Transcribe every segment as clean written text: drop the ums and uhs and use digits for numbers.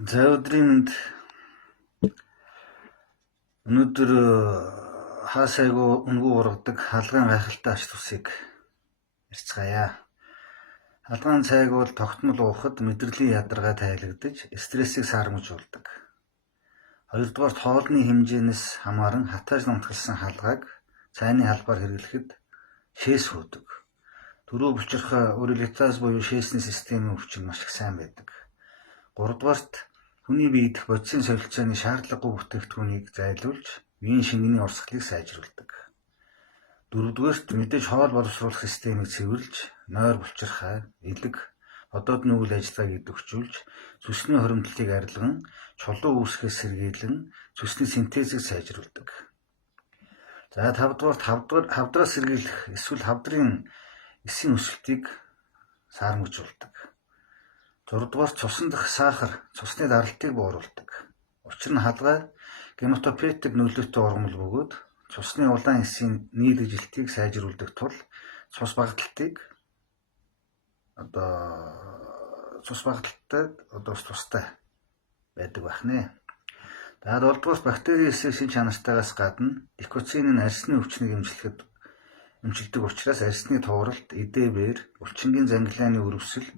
За өдрийн мэнд өнөөдөр хаасайгуу үнгүү ургадаг халгаан гайхалтай ач тусыг ярьцгаая. Халгаан цайг бол тогтмол уухад мэдрэлийн ядаргаа тайлагдаж стрессийг сармжуулдаг. Хоёрдугаар хоолны хэмжээнээс хамааран хатааж номтгалсан халгааг цайны халбаар хэрэглэхэд шээс хөөдөг. Түрүү булчирхай урилитаз буюу шээсний системийн өвчин маш их сайн байдаг. Гуравдугаарт хүний бие дэх бодисын солилцооны шаардлагагүй бүтээгдэхүүнийг зайлуулж биеийн шингэний урсгалыг сайжруулдаг. Дөрөвдүгээрт мэдээж хоол боловсруулах системийг цэвэрлж, нойр булчирхай, элэг, одоодны үйл ажиллагааг идэвхжүүлж, цүсний хоримтлалыг арилган, чулуу үүсгэхээс сэргийлэн, цүсний синтезийг сайжруулдаг. За хавдраас сэргийлэх эсвэл хавдрын эсийн өсөлтийг саармжуулдаг. 6-дугаар цусан дах сахар цусны даралтыг бууруулдаг. Учир нь халгай гематопетик нөлөөтэй ургамал бөгөөд цусны улаан эсийн нийлэгжилтийг сайжруулдаг тул цус багталттай тустай байдаг байна. За 7-дугаар бактери эсийн шин чанартаагаас гадна дикоцин нь арсны өвчнийг эмчилдэг учраас арсны тууралт, эдээвэр, булчингийн зангилааны өрөвсөл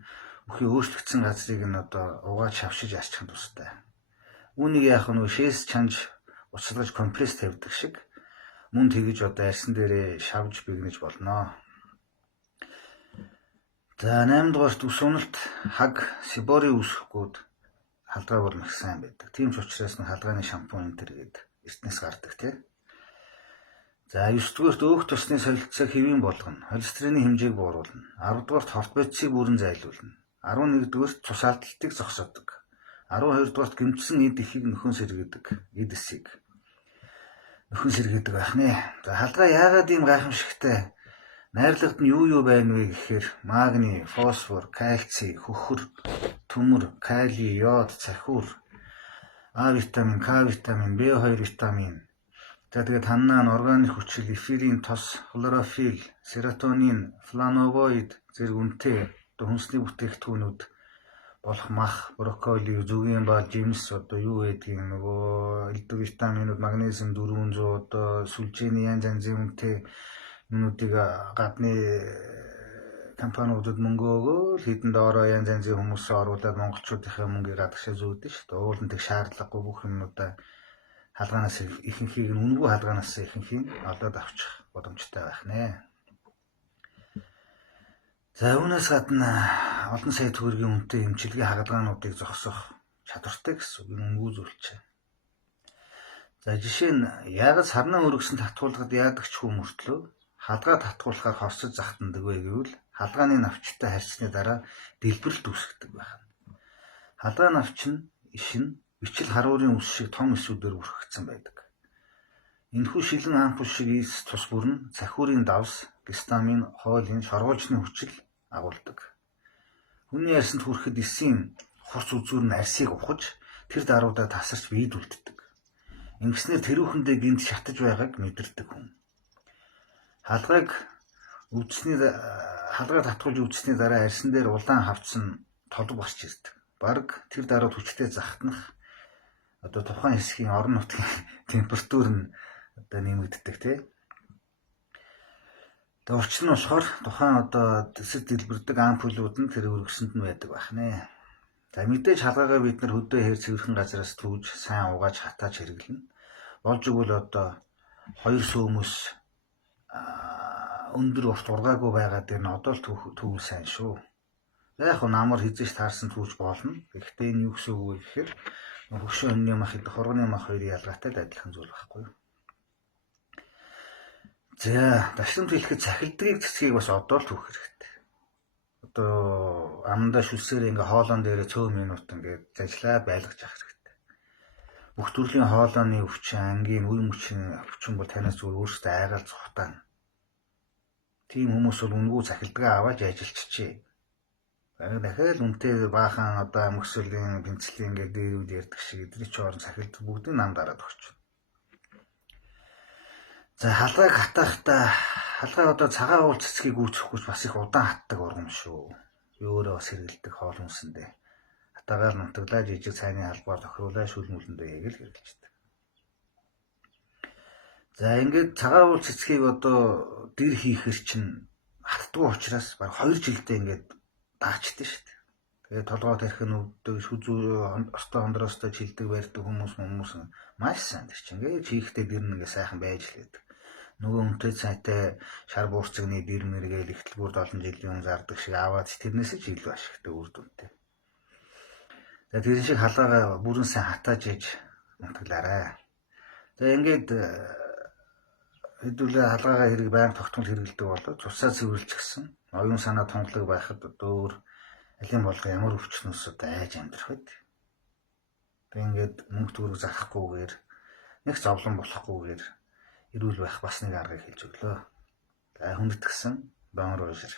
бүхий өөрчлөгдсөн газрыг нь угааж шавшиж асчих тустай. Үүнийг яах вэ? Шээс чанж уцалгаж компресс тавьдаг шиг мөн тэгж арсан дээрээ шавж бэгнэж болно. За 8-дугаарт ус уналт, хаг, сиборийн үсгүүд халдвар бол маш сайн байдаг. Тийм ч учраас халдвааны шампунь энэ төр гээд эртнээс гардаг тий. За 9-дугаарт өөх тосны солилцоог хэвийн болгоно. Холестерины хэмжээг бууруулна. 10-дугаарт хорт бодисыг бүрэн зайлуулна. 11-дугаарт цус алдалтыг зогсоодог. 12-дугаарт гэмтсэн эд ихийг нөхөн сэргээдэг. Эд эсийг нөхөн сэргээдэг байна. За халдвар яагаад ийм гайхамшигтай? Найрлагад нь юу байна вэ гэхээр магний, фосфор, кальций, хөхөр, төмөр, калий, йод, цахиур, А витамин, К витамин, B2 витамин. За тэгээд ханнаан, органик хүчил, эфирийн тос, хлорофилл, серотонин, флавоноид зэрэг үнэтэй хүнсний бүтээгдэхүүнүүд болох мах, брокколи, зүгийн бал, жимс юу гэдгийг элдв витаминууд, магнезиум 400 сүлжээний янз янзын үнэтэй юмнуудыг гадны компаниудад мөнгө өгөөл хэдэн доороо янз янзын хүмүүсээ оруулаад монголчуудынхаа мөнгийг гадагшаа зөөдөг шүү дээ. Уулын тэг шаардлагагүй бүх юмнуудаа халгаанаас ихэнхийг нь үнэгүй халгаанаас ихэнхийг олоод авчих боломжтой байх нэ. За үүнээс гадна олон сая төгрөгийн үнэтэй эмчилгээ хагалгаануудыг зогсоох чадвартай гэсэн үг үнэгүй зүйлчээ. За жишээ нь яагаад сарнаа өргөсөн татгуулгад яадаг ч хүм мөртлөө халгаа татгуулахаар хорсож захтандаг вэ гэвэл халгааны навчтай харьцсны дараа дэлбэрэлт үүсгдэг байна. Халгаа навч нь ишин бичил харуурын үс шиг том эсүүдээр бүрхэгдсэн байдаг. Энэхүү шилэн анх шиг ийс тус бүр нь цахиурын давс, гистамин, хоолын шоргоолжны хүчил агуулдаг. Хүний арсанд хүрэхэд эсийн хурц үзүүр нь арсыг ухаж тэр даруйдаа тасарч биед үлддэг. Ингэснээр тэрүүхэндээ гинт шатаж байгааг мэдэрдэг хүн. Халгааг татгуулж үзсний дараа арсан дээр улаан хавцсан толбог гарч ирдэг. Бараг тэр даруйд хүчтэй захтнах тухайн хэсгийн орон нутгийн температур нь нэмэгддэг тий. Тэгээ учир нь болохоор тухайн дэсэд дэлбэрдэг ампулууд нь тэр өргөсөнд нь байдаг байх нэ. За мэдээж халгаагаа бид нар хөдөө хэр цэвэрхэн газараас түүж сайн угааж хатааж хэрэглэнэ. Болж игэл 2 сөөмөс өндөр урт ургаагүй байгаа дээр нь одоо л төвл сайн шүү. Яг намар хизээш таарсан түүж болно. Гэхдээ энэ юу гэсэн үг вэ гэхээр хөгшин өнний мах идэх хурганы мах хоёрын ялгаатай адилхан зүйл байхгүй юу? За дашламт хэлэхэд цахилдгийг цэцгийг бас одоо л түүх хэрэгтэй. Амандаа шүлсээр хоолоон дээр цөөн минут зажлаа байлгаж явах хэрэгтэй. Бүх төрлийн хоолойны өвчин, ангийн, үе өвчин бол танаас зүгээр өөрсдөө айгаал зохтаана. Тийм хүмүүс бол үнгүй цахилдгаа аваад ажиллачжээ. Дахиад үнтэй баахан амгсуулийн пенцлин дээрүүд ярьдаг шиг эдний ч орон цахилд бүгдийг нам дараад өгч. За халгааг хатаахтаа халгаа цагаан уул цэцгийг үүсгэхгүй бас их удаан хатдаг ургам шүү. Өөрөө бас хэрэгэлдэг хоол хүнсэндээ Батагаар нутаглаа жижиг цайны халбаар тохируулаа шүл мүлэндээ яг л хэрэгжилдэг. За ингээд цагаан уул цэцгийг одоо дэр хийхэр чинь хатдгүй учраас баг 2 жилдээ ингээд даачдээ шүү дээ. Тэгээд толгой тархин өвдөг, шүзүү остой хондроостой чилдэг барьдаг хүмүүс маш сайн тэр чинь ингээд хийхдээ дэр нэгээ сайхан байж лээдэг. Нөгөө өмтэй цайтай шар буурцагны дэр мэргээл ихтлгүүрд олон жилийн өмнө зардаг шиг аваад тэрнээс ч илүү ашигтай үр дүнтэй. За тэр шиг халаагаа бүрэн сайн хатааж ээж нутаглаарай. За ингээд хэдүүлээ халгаагаа хэрэг байнга тогтмол хэрэгэлдэг болоод цусаа цэвэрлж гисэн оюун санаа тунгалаг байхад одоо өөр алин болго ямар өвчнөөс одоо айж амьдрах вэ? Тэг ингээд мөнгө төгрөг зарахгүйгээр нэг зовлон болохгүйгээр эрүүл байх бас нэг аргыг хэлж өглөө. За хүндэт гисэн донор уушир.